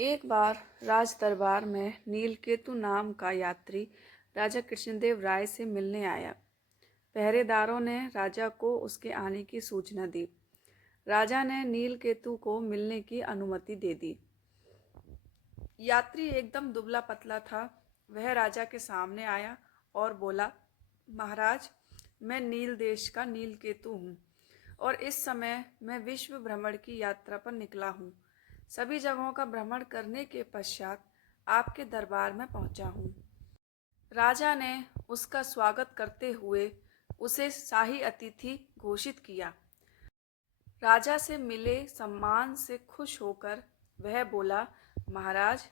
एक बार राज दरबार में नीलकेतु नाम का यात्री राजा कृष्णदेव राय से मिलने आया। पहरेदारों ने राजा को उसके आने की सूचना दी। राजा ने नीलकेतु को मिलने की अनुमति दे दी। यात्री एकदम दुबला पतला था। वह राजा के सामने आया और बोला, महाराज, मैं नील देश का नीलकेतु हूँ और इस समय मैं विश्व भ्रमण की यात्रा पर निकला हूँ। सभी जगहों का भ्रमण करने के पश्चात आपके दरबार में पहुँचा हूँ। राजा ने उसका स्वागत करते हुए उसे शाही अतिथि घोषित किया। राजा से मिले सम्मान से खुश होकर वह बोला, महाराज,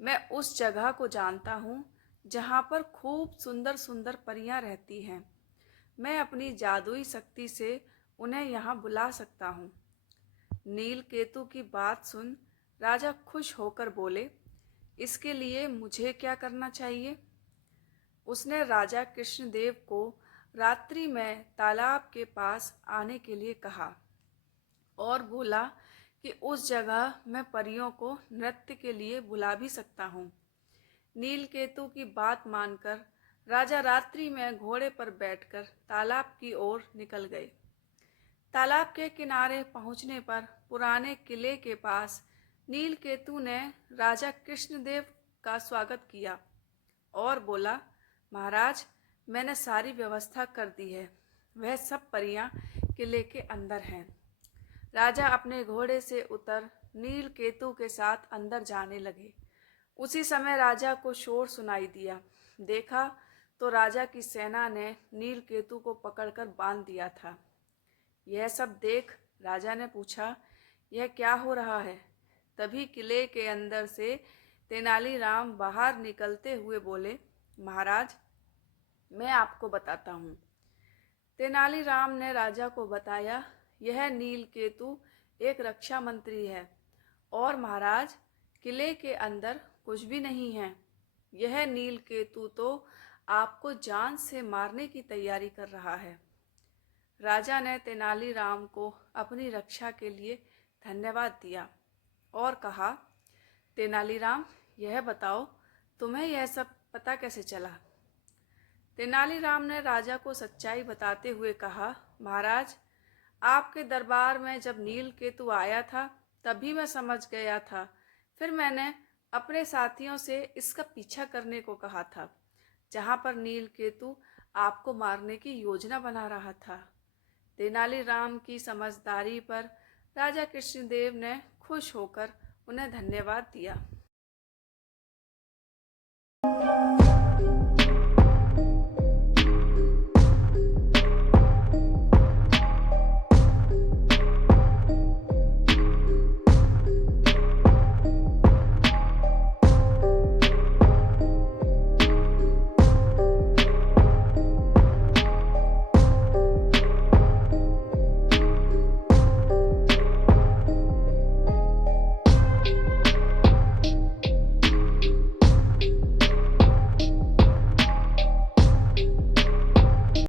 मैं उस जगह को जानता हूँ जहाँ पर खूब सुंदर सुंदर परियां रहती हैं। मैं अपनी जादुई शक्ति से उन्हें यहाँ बुला सकता हूँ। नीलकेतु की बात सुन राजा खुश होकर बोले, इसके लिए मुझे क्या करना चाहिए? उसने राजा कृष्णदेव को रात्रि में तालाब के पास आने के लिए कहा और बोला कि उस जगह मैं परियों को नृत्य के लिए बुला भी सकता हूँ। नीलकेतु की बात मानकर राजा रात्रि में घोड़े पर बैठकर तालाब की ओर निकल गए। तालाब के किनारे पहुँचने पर पुराने किले के पास नीलकेतु ने राजा कृष्णदेव का स्वागत किया और बोला, महाराज, मैंने सारी व्यवस्था कर दी है। वह सब परियां किले के अंदर हैं। राजा अपने घोड़े से उतर नीलकेतु के साथ अंदर जाने लगे। उसी समय राजा को शोर सुनाई दिया। देखा तो राजा की सेना ने नीलकेतु को पकड़कर बांध दिया था। यह सब देख राजा ने पूछा, यह क्या हो रहा है? तभी किले के अंदर से तेनालीराम बाहर निकलते हुए बोले, महाराज, मैं आपको बताता हूँ। तेनालीराम ने राजा को बताया, यह नीलकेतु एक रक्षा मंत्री है और महाराज, किले के अंदर कुछ भी नहीं है। यह नीलकेतु तो आपको जान से मारने की तैयारी कर रहा है। राजा ने तेनालीराम को अपनी रक्षा के लिए धन्यवाद दिया और कहा, तेनालीराम, यह बताओ, तुम्हें यह सब पता कैसे चला? तेनालीराम ने राजा को सच्चाई बताते हुए कहा, महाराज, आपके दरबार में जब नीलकेतु आया था तभी मैं समझ गया था। फिर मैंने अपने साथियों से इसका पीछा करने को कहा था, जहाँ पर नीलकेतु आपको मारने की योजना बना रहा था। तेनालीराम की समझदारी पर राजा कृष्णदेव ने खुश होकर उन्हें धन्यवाद दिया।